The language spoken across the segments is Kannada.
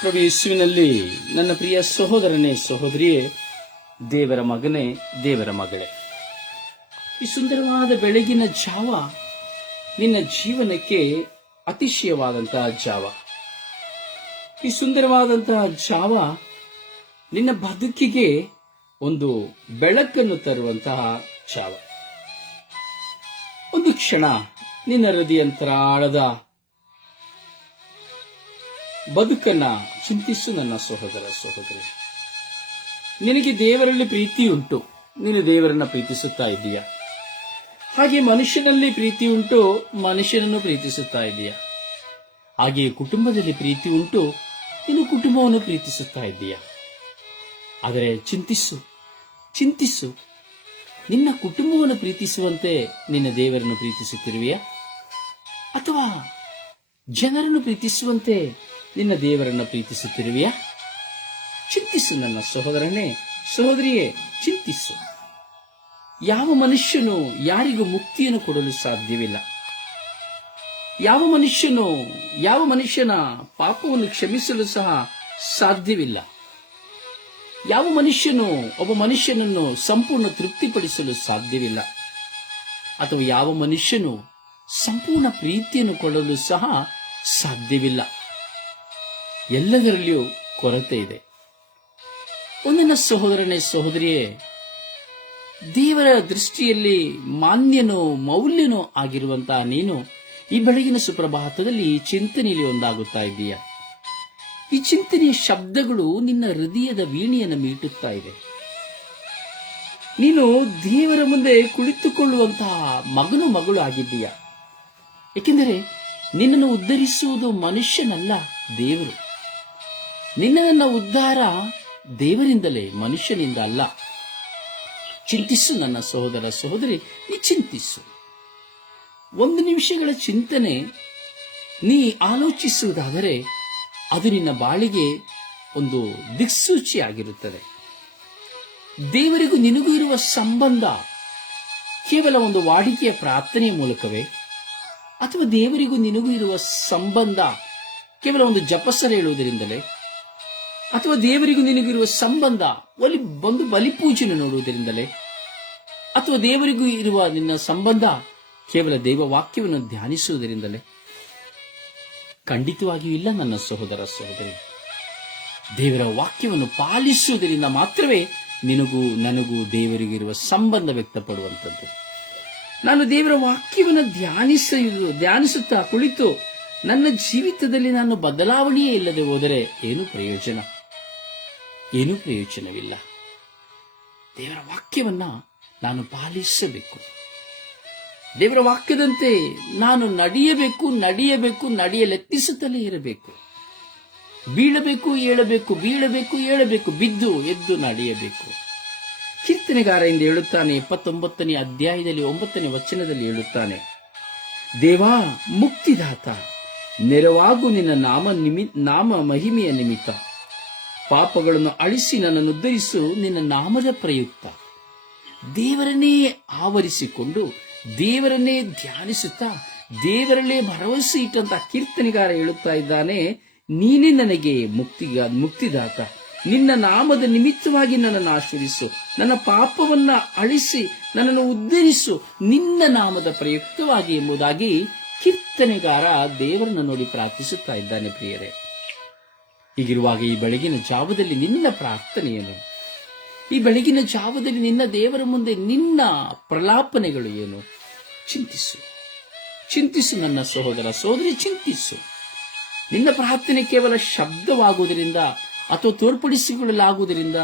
ಪ್ರಭು ಯೇಸುವಿನಲ್ಲಿ ನನ್ನ ಪ್ರಿಯ ಸಹೋದರನೇ ಸಹೋದರಿಯೇ, ದೇವರ ಮಗನೇ, ದೇವರ ಮಗಳೇ. ಈ ಸುಂದರವಾದ ಬೆಳಗಿನ ಜಾವ ನಿನ್ನ ಜೀವನಕ್ಕೆ ಅತಿಶಯವಾದಂತಹ ಜಾವ. ಈ ಸುಂದರವಾದಂತಹ ಜಾವ ನಿನ್ನ ಬದುಕಿಗೆ ಒಂದು ಬೆಳಕನ್ನು ತರುವಂತಹ ಜಾವ. ಒಂದು ಕ್ಷಣ ನಿನ್ನ ಹೃದಯಂತರಾಳದ ಬದುಕನ್ನ ಚಿಂತಿಸು ನನ್ನ ಸಹೋದರ ಸಹೋದರಿ. ನಿನಗೆ ದೇವರಲ್ಲಿ ಪ್ರೀತಿ ಉಂಟು. ನೀನು ದೇವರನ್ನ ಪ್ರೀತಿಸುತ್ತಾ ಇದ್ದೀಯ? ಹಾಗೆ ಮನುಷ್ಯನಲ್ಲಿ ಪ್ರೀತಿ ಉಂಟು, ಮನುಷ್ಯನನ್ನು ಪ್ರೀತಿಸುತ್ತಾ ಇದ್ದೀಯ? ಹಾಗೆ ಕುಟುಂಬದಲ್ಲಿ ಪ್ರೀತಿ ಉಂಟು ನೀನು ಕುಟುಂಬವನ್ನು ಪ್ರೀತಿಸುತ್ತಾ ಇದ್ದೀಯ? ಆದರೆ ಚಿಂತಿಸು ಚಿಂತಿಸು. ನಿನ್ನ ಕುಟುಂಬವನ್ನು ಪ್ರೀತಿಸುವಂತೆ ನಿನ್ನ ದೇವರನ್ನು ಪ್ರೀತಿಸುತ್ತಿರುವೆಯಾ? ಅಥವಾ ಜನರನ್ನು ಪ್ರೀತಿಸುವಂತೆ ನಿನ್ನ ದೇವರನ್ನು ಪ್ರೀತಿಸುತ್ತಿರುವೆಯಾ? ಚಿಂತಿಸು ನನ್ನ ಸಹೋದರನೇ, ಸಹೋದರಿಯೇ, ಚಿಂತಿಸು. ಯಾವ ಮನುಷ್ಯನು ಯಾರಿಗೂ ಮುಕ್ತಿಯನ್ನು ಕೊಡಲು ಸಾಧ್ಯವಿಲ್ಲ. ಯಾವ ಮನುಷ್ಯನು, ಯಾವ ಮನುಷ್ಯನ ಪಾಪವನ್ನು ಕ್ಷಮಿಸಲು ಸಹ ಸಾಧ್ಯವಿಲ್ಲ. ಯಾವ ಮನುಷ್ಯನು ಒಬ್ಬ ಮನುಷ್ಯನನ್ನು ಸಂಪೂರ್ಣ ತೃಪ್ತಿಪಡಿಸಲು ಸಾಧ್ಯವಿಲ್ಲ. ಅಥವಾ ಯಾವ ಮನುಷ್ಯನು ಸಂಪೂರ್ಣ ಪ್ರೀತಿಯನ್ನು ಕೊಡಲು ಸಹ ಸಾಧ್ಯವಿಲ್ಲ. ಎಲ್ಲದರಲ್ಲಿಯೂ ಕೊರತೆ ಇದೆ. ಒಂದಿನ ಸಹೋದರನೇ ಸಹೋದರಿಯೇ, ದೇವರ ದೃಷ್ಟಿಯಲ್ಲಿ ಮಾನ್ಯನೋ ಮೌಲ್ಯನೋ ಆಗಿರುವಂತಹ ನೀನು ಈ ಬೆಳಗಿನ ಸುಪ್ರಭಾತದಲ್ಲಿ ಚಿಂತನೆಯಲ್ಲಿ ಒಂದಾಗುತ್ತಾ ಇದ್ದೀಯ? ಈ ಚಿಂತನೆಯ ಶಬ್ದಗಳು ನಿನ್ನ ಹೃದಯದ ವೀಣೆಯನ್ನು ಮೀಟುತ್ತಾ ಇದೆ ನೀನು ದೇವರ ಮುಂದೆ ಕುಳಿತುಕೊಳ್ಳುವಂತಹ ಮಗನು ಮಗಳು ಆಗಿದ್ದೀಯ? ಏಕೆಂದರೆ ನಿನ್ನನ್ನು ಉದ್ಧರಿಸುವುದು ಮನುಷ್ಯನಲ್ಲ, ದೇವರು. ನಿನ್ನ ಉದ್ಧಾರ ದೇವರಿಂದಲೇ, ಮನುಷ್ಯನಿಂದ ಅಲ್ಲ. ಚಿಂತಿಸು ನನ್ನ ಸಹೋದರ ಸಹೋದರಿ, ನೀ ಚಿಂತಿಸು. ಒಂದು ನಿಮಿಷಗಳ ಚಿಂತನೆ, ನೀ ಆಲೋಚಿಸುವುದಾದರೆ ಅದು ನಿನ್ನ ಬಾಳಿಗೆ ಒಂದು ದಿಕ್ಸೂಚಿ ಆಗಿರುತ್ತದೆ ದೇವರಿಗೂ ನಿನಗೂ ಇರುವ ಸಂಬಂಧ ಕೇವಲ ಒಂದು ವಾಡಿಕೆಯ ಪ್ರಾರ್ಥನೆಯ ಮೂಲಕವೇ? ಅಥವಾ ದೇವರಿಗೂ ನಿನಗೂ ಇರುವ ಸಂಬಂಧ ಕೇವಲ ಒಂದು ಜಪಸರ ಹೇಳುವುದರಿಂದಲೇ? ಅಥವಾ ದೇವರಿಗೂ ನಿನಗಿರುವ ಸಂಬಂಧ, ಒಲಿ ಬಂದು ಬಲಿಪೂಜೆಯನ್ನು ನೋಡುವುದರಿಂದಲೇ? ಅಥವಾ ದೇವರಿಗೂ ಇರುವ ನಿನ್ನ ಸಂಬಂಧ ಕೇವಲ ದೇವ ವಾಕ್ಯವನ್ನು ಧ್ಯಾನಿಸುವುದರಿಂದಲೇ? ಖಂಡಿತವಾಗಿಯೂ ಇಲ್ಲ ನನ್ನ ಸಹೋದರ ಸಹೋದರಿ. ದೇವರ ವಾಕ್ಯವನ್ನು ಪಾಲಿಸುವುದರಿಂದ ಮಾತ್ರವೇ ನಿನಗೂ ನನಗೂ ದೇವರಿಗಿರುವ ಸಂಬಂಧ ವ್ಯಕ್ತಪಡುವಂಥದ್ದು. ನಾನು ದೇವರ ವಾಕ್ಯವನ್ನು ಧ್ಯಾನಿಸ ಧ್ಯಾನಿಸುತ್ತಾ ಕುಳಿತು ನನ್ನ ಜೀವಿತದಲ್ಲಿ ನಾನು ಬದಲಾವಣೆಯೇ ಇಲ್ಲದೆ ಹೋದರೆ ಏನು ಪ್ರಯೋಜನ? ಏನೂ ಪ್ರಯೋಜನವಿಲ್ಲ. ದೇವರ ವಾಕ್ಯವನ್ನು ನಾನು ಪಾಲಿಸಬೇಕು. ದೇವರ ವಾಕ್ಯದಂತೆ ನಾನು ನಡೆಯಬೇಕು ನಡೆಯಬೇಕು, ನಡೆಯಲೆತ್ತಿಸುತ್ತಲೇ ಇರಬೇಕು. ಬೀಳಬೇಕು, ಏಳಬೇಕು ಬೀಳಬೇಕು, ಏಳಬೇಕು, ಬಿದ್ದು, ಎದ್ದು ನಡೆಯಬೇಕು. ಕೀರ್ತನೆಗಾರ ಎಂದು ಹೇಳುತ್ತಾನೆ ಇಪ್ಪತ್ತೊಂಬತ್ತನೇ ಅಧ್ಯಾಯದಲ್ಲಿ, ಒಂಬತ್ತನೇ ವಚನದಲ್ಲಿ ಹೇಳುತ್ತಾನೆ, ದೇವಾ, ಮುಕ್ತಿದಾತ, ನೆರವಾಗು ನಿನ್ನ ನಾಮ ನಿಮಿ, ನಾಮ ಮಹಿಮೆಯ ನಿಮಿತ್ತ. ಪಾಪಗಳನ್ನು ಅಳಿಸಿ ನನ್ನನ್ನು ಉದ್ಧರಿಸು ನಿನ್ನ ನಾಮದ ಪ್ರಯುಕ್ತ. ದೇವರನ್ನೇ ಆವರಿಸಿಕೊಂಡು ದೇವರನ್ನೇ ಧ್ಯಾನಿಸುತ್ತಾ ದೇವರಲ್ಲೇ ಭರವಸೆ ಇಟ್ಟಂತ ಕೀರ್ತನೆಗಾರ ಹೇಳುತ್ತಾ ಇದ್ದಾನೆ, ನೀನೇ ನನಗೆ ಮುಕ್ತಿಗ, ಮುಕ್ತಿದಾತ. ನಿನ್ನ ನಾಮದ ನಿಮಿತ್ತವಾಗಿ ನನ್ನನ್ನು ಆಶ್ರಯಿಸು. ನನ್ನ ಪಾಪವನ್ನ ಅಳಿಸಿ ನನ್ನನ್ನು ಉದ್ಧರಿಸು. ನಿನ್ನ ನಾಮದ ಪ್ರಯುಕ್ತವಾಗಿ ಎಂಬುದಾಗಿ ಕೀರ್ತನೆಗಾರ ದೇವರನ್ನು ನೋಡಿ ಪ್ರಾರ್ಥಿಸುತ್ತಾ ಇದ್ದಾನೆ ಪ್ರಿಯರೇ. ಹೀಗಿರುವಾಗ ಈ ಬೆಳಗಿನ ಜಾವದಲ್ಲಿ ನಿನ್ನ ಪ್ರಾರ್ಥನೆಯೇನು ಈ ಬೆಳಗಿನ ಜಾವದಲ್ಲಿ ನಿನ್ನ ದೇವರ ಮುಂದೆ ನಿನ್ನ ಪ್ರಲಾಪನೆಗಳು ಏನು? ಚಿಂತಿಸು. ಚಿಂತಿಸು ನನ್ನ ಸಹೋದರ ಸಹೋದರಿ, ಚಿಂತಿಸು. ನಿನ್ನ ಪ್ರಾರ್ಥನೆ ಕೇವಲ ಶಬ್ದವಾಗುವುದರಿಂದ ಅಥವಾ ತೋರ್ಪಡಿಸಿಕೊಳ್ಳಲಾಗುವುದರಿಂದ,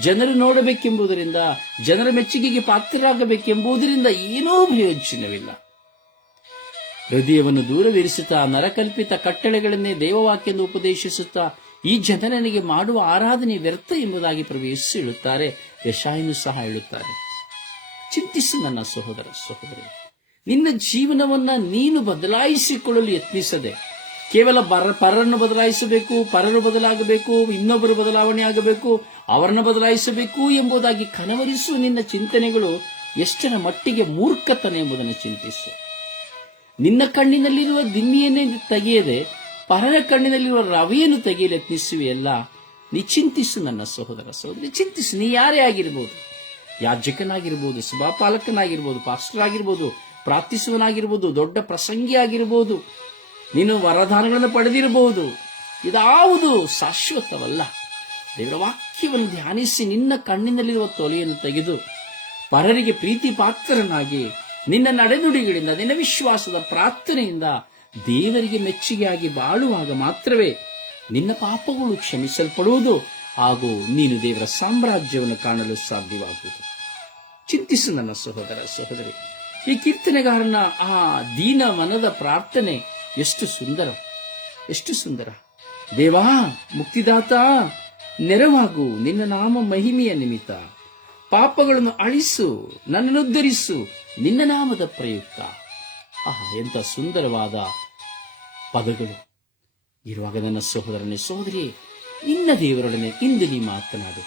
ಜನರು ನೋಡಬೇಕೆಂಬುದರಿಂದ, ಜನರ ಮೆಚ್ಚುಗೆಗೆ ಪಾತ್ರರಾಗಬೇಕೆಂಬುದರಿಂದ ಏನೋ ಪ್ರಯೋಜನವಿಲ್ಲ. ಹೃದಯವನ್ನು ದೂರವಿರಿಸುತ್ತಾ ನರಕಲ್ಪಿತ ಕಟ್ಟಳೆಗಳನ್ನೇ ದೇವವಾಕ್ಯ ಉಪದೇಶಿಸುತ್ತಾ ಈ ಜನನಿಗೆ ಮಾಡುವ ಆರಾಧನೆ ವ್ಯರ್ಥ ಎಂಬುದಾಗಿ ಪ್ರವೇಶಿಸಿ ಹೇಳುತ್ತಾರೆ. ಯಶಾಯನು ಸಹ ಹೇಳುತ್ತಾರೆ. ಚಿಂತಿಸು ನನ್ನ ಸಹೋದರ ಸಹೋದರಿ, ನಿನ್ನ ಜೀವನವನ್ನ ನೀನು ಬದಲಾಯಿಸಿಕೊಳ್ಳಲು ಯತ್ನಿಸದೆ, ಕೇವಲ ಬರ, ಪರರನ್ನು ಬದಲಾಯಿಸಬೇಕು, ಪರರು ಬದಲಾಗಬೇಕು, ಇನ್ನೊಬ್ಬರು ಬದಲಾವಣೆ ಆಗಬೇಕು, ಅವರನ್ನು ಬದಲಾಯಿಸಬೇಕು ಎಂಬುದಾಗಿ ಕನವರಿಸುವ ನಿನ್ನ ಚಿಂತನೆಗಳು ಎಷ್ಟರ ಮಟ್ಟಿಗೆ ಮೂರ್ಖತನ ಎಂಬುದನ್ನು ಚಿಂತಿಸು. ನಿನ್ನ ಕಣ್ಣಿನಲ್ಲಿರುವ ದಿಮ್ಮಿಯನ್ನೇ ತೆಗೆಯದೆ ಪರರ ಕಣ್ಣಿನಲ್ಲಿರುವ ರವೆಯನ್ನು ತೆಗೆಯಲು ಯತ್ನಿಸುವೆಯಲ್ಲ ನೀ ಚಿಂತಿಸು ನನ್ನ ಸಹೋದರ ಸಹೋದರಿ, ಚಿಂತಿಸು. ನೀ ಯಾರೇ ಆಗಿರ್ಬೋದು, ಯಾಜಕನಾಗಿರ್ಬೋದು, ಸುಭಾಪಾಲಕನಾಗಿರ್ಬೋದು ಪಾಸ್ಟರ್ ಆಗಿರ್ಬೋದು ಪ್ರಾರ್ಥಿಸುವನಾಗಿರ್ಬೋದು, ದೊಡ್ಡ ಪ್ರಸಂಗಿ ಆಗಿರ್ಬೋದು ನೀನು ವರದಾನಗಳನ್ನು ಪಡೆದಿರಬಹುದು ಇದಾವುದು ಶಾಶ್ವತವಲ್ಲ. ದೇವರ ವಾಕ್ಯವನ್ನು ಧ್ಯಾನಿಸಿ ನಿನ್ನ ಕಣ್ಣಿನಲ್ಲಿರುವ ತೊಲೆಯನ್ನು ತೆಗೆದು ಪರರಿಗೆ ಪ್ರೀತಿ ಪಾತ್ರನಾಗಿ ನಿನ್ನ ನಡೆನುಡಿಗಳಿಂದ, ನಿನ್ನ ವಿಶ್ವಾಸದ ಪ್ರಾರ್ಥನೆಯಿಂದ ದೇವರಿಗೆ ಮೆಚ್ಚುಗೆಯಾಗಿ ಬಾಳುವಾಗ ಮಾತ್ರವೇ ನಿನ್ನ ಪಾಪಗಳು ಕ್ಷಮಿಸಲ್ಪಡುವುದು ಹಾಗೂ ನೀನು ದೇವರ ಸಾಮ್ರಾಜ್ಯವನ್ನು ಕಾಣಲು ಸಾಧ್ಯವಾಗುವುದು. ಚಿಂತಿಸು ನನ್ನ ಸಹೋದರ ಸಹೋದರಿ, ಈ ಕೀರ್ತನೆಗಾರನ ಆ ದೀನ ಮನದ ಪ್ರಾರ್ಥನೆ ಎಷ್ಟು ಸುಂದರ ಎಷ್ಟು ಸುಂದರ. ದೇವಾ, ಮುಕ್ತಿದಾತ, ನೆರವಾಗು ನಿನ್ನ ನಾಮ ಮಹಿಮೆಯ ನಿಮಿತ್ತ. ಪಾಪಗಳನ್ನು ಅಳಿಸು ನನ್ನನ್ನುದ್ಧರಿಸು ನಿನ್ನ ನಾಮದ ಪ್ರಯುಕ್ತ. ಆಹಾ ಎಂತ ಸುಂದರವಾದ ಪದಗಳು. ಇರುವಾಗ ನನ್ನ ಸಹೋದರನೇ, ಸಹೋದರಿ, ನಿನ್ನ ದೇವರೊಡನೆ ಇಂದು ನೀ ಮಾತನಾಡು.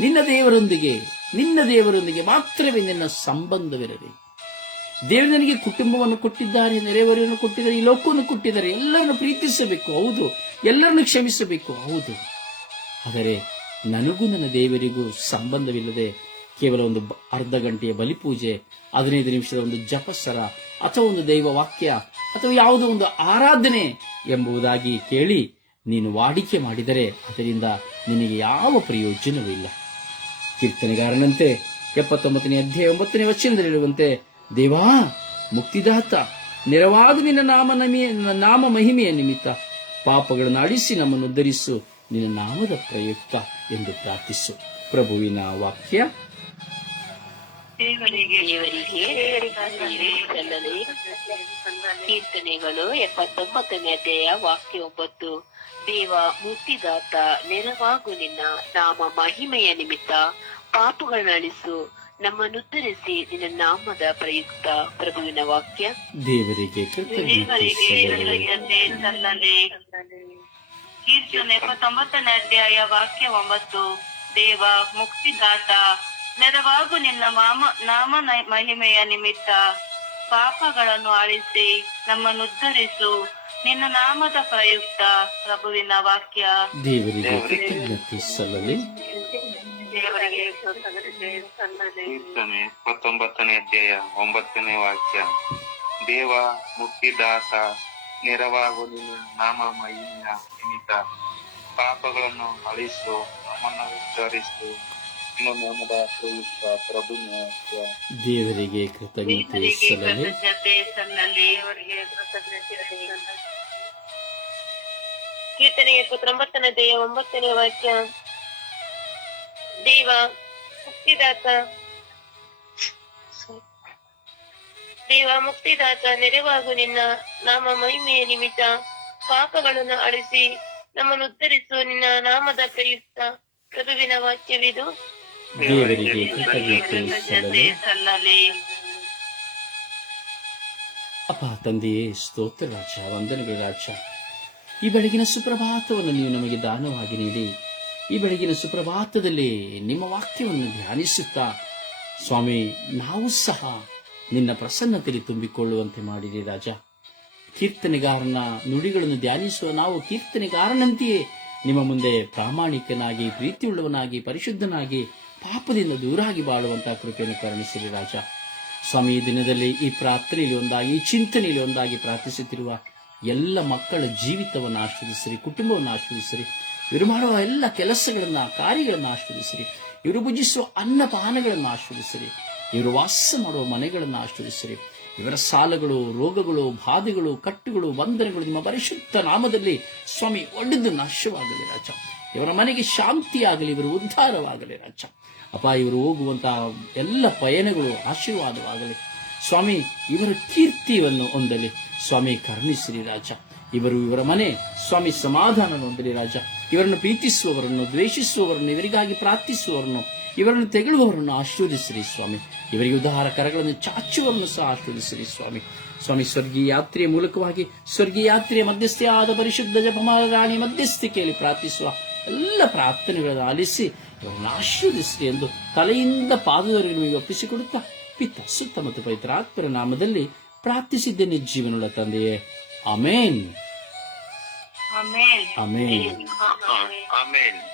ನಿನ್ನ ದೇವರೊಂದಿಗೆ ನಿನ್ನ ದೇವರೊಂದಿಗೆ ಮಾತ್ರವೇ ನಿನ್ನ ಸಂಬಂಧವಿರಲಿ. ದೇವರು ನನಗೆ ಕುಟುಂಬವನ್ನು ಕೊಟ್ಟಿದ್ದಾರೆ ನೆರೆಯವರನ್ನು ಕೊಟ್ಟಿದ್ದಾರೆ, ಈ ಲೋಕವನ್ನು ಕೊಟ್ಟಿದ್ದಾರೆ, ಎಲ್ಲರನ್ನು ಪ್ರೀತಿಸಬೇಕು, ಹೌದು. ಎಲ್ಲರನ್ನು ಕ್ಷಮಿಸಬೇಕು, ಹೌದು. ಆದರೆ ನನಗೂ ನನ್ನ ದೇವರಿಗೂ ಸಂಬಂಧವಿಲ್ಲದೆ ಕೇವಲ ಒಂದು ಅರ್ಧ ಗಂಟೆಯ ಬಲಿಪೂಜೆ, ಹದಿನೈದು ನಿಮಿಷದ ಒಂದು ಜಪಸರ ಅಥವಾ ಒಂದು ದೈವ ವಾಕ್ಯ ಅಥವಾ ಯಾವುದೋ ಒಂದು ಆರಾಧನೆ ಎಂಬುದಾಗಿ ಕೇಳಿ ನೀನು ವಾಡಿಕೆ ಮಾಡಿದರೆ ಅದರಿಂದ ನಿನಗೆ ಯಾವ ಪ್ರಯೋಜನವೂ ಇಲ್ಲ. ಕೀರ್ತನೆಗಾರನಂತೆ ಎಪ್ಪತ್ತೊಂಬತ್ತನೇ ಅಧ್ಯಾಯ ಒಂಬತ್ತನೇ ವಚನದಲ್ಲಿರುವಂತೆ ದೇವಾ, ಮುಕ್ತಿದಾತ, ನೆರವಾದ ನಿನ್ನ ನಾಮ ನಮಿಯ ನಾಮ ಮಹಿಮೆಯ ನಿಮಿತ್ತ ಪಾಪಗಳನ್ನು ಅಳಿಸಿ ನಮ್ಮನ್ನು ಧರಿಸು ನಿನ್ನ ನಾಮದ ಪ್ರಯುಕ್ತ ಎಂದು ಪ್ರಾರ್ಥಿಸು. ಪ್ರಭುವಿನ ವಾಕ್ಯ ಕೀರ್ತನೆಗಳು ಎಪ್ಪತ್ತೊಂಬತ್ತನೇ ಅಧ್ಯಾಯ ವಾಕ್ಯ ಒಂಬತ್ತು. ದೇವ ಮುಕ್ತಿದಾತ ನೆರವಾಗು ನಿನ್ನ ನಾಮ ಮಹಿಮೆಯ ನಿಮಿತ್ತ ಪಾಪಗಳನ್ನ ನಮ್ಮನ್ನು ಉದ್ಧರಿಸಿ ನಿನ್ನ ನಾಮದ ಪ್ರಯುಕ್ತ ಪ್ರಭುವಿನ ವಾಕ್ಯ. ದೇವರಿಗೆ. ಸಲ್ಲಲಿ. ಕೀರ್ತನೆ ಎಪ್ಪತ್ತೊಂಬತ್ತನೇ ಅಧ್ಯಾಯ ವಾಕ್ಯ ಒಂಬತ್ತು. ದೇವ ಮುಕ್ತಿದಾತ ನೆರವಾಗು ನಿನ್ನ ಮಾಮ ನಾಮ ನ- ಮಹಿಮೆಯ ನಿಮಿತ್ತ. ಪಾಪಗಳನ್ನು ಅಳಿಸಿ ನಮ್ಮನ್ನು ಉದ್ಧರಿಸು. ನಿನ್ನ ನಾಮದ ಪ್ರಯುಕ್ತ ಪ್ರಭುವಿನ ವಾಕ್ಯ. ದೇವರಿಗೆ ಕೃತಜ್ಞತೆ ಸಲ್ಲಲಿ. ಕೀರ್ತನೆ ಇಪ್ಪತ್ತೊಂಬತ್ತನೇ ಅಧ್ಯಾಯ ಒಂಬತ್ತನೇ ವಾಕ್ಯ. ದೇವ ಮುಕ್ತಿದಾತ ನೆರವಾಗು ನಿನ್ನ ನಾಮ ಮಹಿಮೆಯ ನಿಮಿತ್ತ. ಪಾಪಗಳನ್ನು ಅಳಿಸು ನಮ್ಮನ್ನು ಉದ್ಧರಿಸು. ದೇವರಿಗೆ ಕೃತಜ್ಞತೆ ದೇವರಿಗೆ ಸಲ್ಲಲಿ. ಕೃತಜ್ಞತೆ ಸಲ್ಲಲಿ. ಅವರಿಗೆ ಕೃತಜ್ಞತೆ ಸಲ್ಲಲಿ. ಕೀರ್ತನೆ ಎಪ್ಪತ್ತೊಂಬತ್ತನೇ ದೇಹ ಒಂಬತ್ತನೇ ವಾಕ್ಯ. ದೇವ ಮುಕ್ತಿದಾತ. ದೇವ ಮುಕ್ತಿದಾತ ನೆರವಾಗು ನಿನ್ನ ನಾಮ ಮಹಿಮೆಯ ನಿಮಿತ್ತ. ಪಾಪಗಳನ್ನು ಅಳಿಸಿ ನಮ್ಮನ್ನು ಉತ್ತರಿಸುವ ನಿನ್ನ ನಾಮದ ಪ್ರಯುಕ್ತ. ಪ್ರಭುವಿನ ವಾಕ್ಯವಿದು. ದೇವರಿಗೆ ಕೃತಜ್ಞತೆ ಸಲ್ಲಲಿ ಅಪ್ಪ ತಂದೆಯೇ ಸ್ತೋತ್ರ ರಾಜ ವಂದನೆಗಳು ರಾಜ. ಈ ಬೆಳಗಿನ ಸುಪ್ರಭಾತವನ್ನು ನೀವು ನಮಗೆ ದಾನವಾಗಿ ನೀಡಿ ಈ ಬೆಳಗಿನ ಸುಪ್ರಭಾತದಲ್ಲಿ ನಿಮ್ಮ ವಾಕ್ಯವನ್ನು ಧ್ಯಾನಿಸುತ್ತಾ ಸ್ವಾಮಿ ನಾವು ಸಹ ನಿನ್ನ ಪ್ರಸನ್ನತೆಯಲ್ಲಿ ತುಂಬಿಕೊಳ್ಳುವಂತೆ ಮಾಡಿರಿ ರಾಜ. ಕೀರ್ತನೆಗಾರನ ನುಡಿಗಳನ್ನು ಧ್ಯಾನಿಸುವ ನಾವು ಕೀರ್ತನೆಗಾರನಂತೆಯೇ ನಿಮ್ಮ ಮುಂದೆ ಪ್ರಾಮಾಣಿಕನಾಗಿ ಪ್ರೀತಿಯುಳ್ಳವನಾಗಿ ಪರಿಶುದ್ಧನಾಗಿ ಪಾಪದಿಂದ ದೂರಾಗಿ ಬಾಳುವಂತಹ ಕೃಪೆಯನ್ನು ಕರುಣಿಸಿರಿ ರಾಜ. ಸ್ವಾಮಿ ದಿನದಲ್ಲಿ ಈ ಪ್ರಾರ್ಥನೆಯಲ್ಲಿ ಒಂದಾಗಿ, ಈ ಚಿಂತನೆಯಲ್ಲಿ ಒಂದಾಗಿ ಪ್ರಾರ್ಥಿಸುತ್ತಿರುವ ಎಲ್ಲ ಮಕ್ಕಳ ಜೀವಿತವನ್ನು ಆಶ್ರದಿಸಿರಿ, ಕುಟುಂಬವನ್ನು ಆಶ್ರದಿಸಿರಿ ಇವರು ಮಾಡುವ ಎಲ್ಲ ಕೆಲಸಗಳನ್ನ, ಕಾರ್ಯಗಳನ್ನು ಆಶ್ರದಿಸಿರಿ ಇವರು ಭುಜಿಸುವ ಅನ್ನಪಾನಗಳನ್ನು ಆಶ್ರದಿಸಿರಿ ಇವರು ವಾಸ ಮಾಡುವ ಮನೆಗಳನ್ನು ಆಶ್ರದಿಸಿರಿ ಇವರ ಸಾಲಗಳು, ರೋಗಗಳು, ಬಾಧೆಗಳು, ಕಟ್ಟುಗಳು ಬಂಧನಗಳು ನಿಮ್ಮ ಪರಿಶುದ್ಧ ನಾಮದಲ್ಲಿ ಸ್ವಾಮಿ ಒಡೆದು ನಾಶವಾಗಲಿ ರಾಜ. ಇವರ ಮನೆಗೆ ಶಾಂತಿಯಾಗಲಿ, ಇವರು ಉದ್ಧಾರವಾಗಲಿ ರಾಜ. ಅಪ್ಪ, ಇವರು ಹೋಗುವಂತಹ ಎಲ್ಲ ಪಯಣಗಳು ಆಶೀರ್ವಾದವಾಗಲಿ. ಸ್ವಾಮಿ, ಇವರ ಕೀರ್ತಿಯನ್ನು ಹೊಂದಲಿ. ಸ್ವಾಮಿ, ಕರುಣಿಸಿರಿ ರಾಜ. ಇವರು ಇವರ ಮನೆ, ಸ್ವಾಮಿ ಸಮಾಧಾನ ಹೊಂದಲಿ ರಾಜ. ಇವರನ್ನು ಪ್ರೀತಿಸುವವರನ್ನು, ದ್ವೇಷಿಸುವವರನ್ನು, ಇವರಿಗಾಗಿ ಪ್ರಾರ್ಥಿಸುವವರನ್ನು ಇವರನ್ನು ತೆಗಳುವವರನ್ನು ಆಶೀರ್ವದಿಸಿರಿ ಸ್ವಾಮಿ. ಇವರಿಗೆ ಉದಾರ ಕರಗಳನ್ನು ಚಾಚುವವರನ್ನು ಸಹ ಆಶೀರ್ವದಿಸಿರಿ ಸ್ವಾಮಿ. ಸ್ವಾಮಿ ಸ್ವರ್ಗೀಯ ಯಾತ್ರೆಯ ಮೂಲಕವಾಗಿ ಸ್ವರ್ಗೀಯ ಯಾತ್ರೆಯ ಮಧ್ಯಸ್ಥೆಯಾದ ಪರಿಶುದ್ಧ ಜಪಮಾಲ ರಾಣಿ ಮಧ್ಯಸ್ಥಿಕೆಯಲ್ಲಿ ಪ್ರಾರ್ಥಿಸುವ ಎಲ್ಲ ಪ್ರಾರ್ಥನೆಗಳನ್ನು ಆಲಿಸಿ ಇವರನ್ನು ಆಶೀರ್ವದಿಸಿರಿ ಎಂದು ತಲೆಯಿಂದ ಪಾದದವರೆಗೆ ನಿಮಗೆ ಒಪ್ಪಿಸಿಕೊಡುತ್ತಾ ಪಿತ್ತ ಸುತ್ತ ಮತ್ತು ಪವಿತ್ರಾತ್ಮರ ನಾಮದಲ್ಲಿ ಪ್ರಾರ್ಥಿಸಿದ್ದೇನೆ ಜೀವನದ ತಂದೆಯೇ. Amen amen amen.